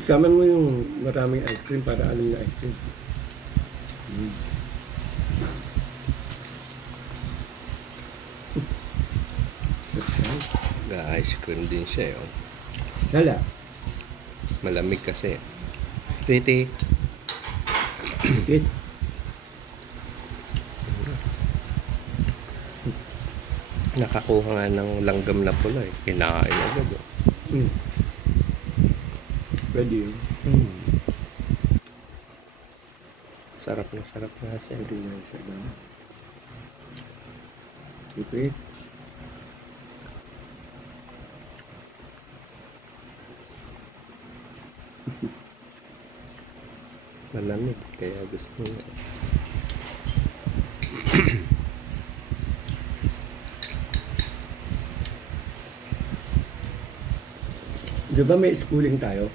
Isama mo yung maraming ice cream para alam na ice cream. Ga-ice cream din siya yun. Lala. Malamig kasi. Sweetie. Sweet. Nakakuha nga ng langgam na pula eh. Kinakain agad oh. Pwede yun. Sarap na siya. Pwede na siya ba? Sweet. Malamig. Kaya gusto niya. Di ba may schooling tayo?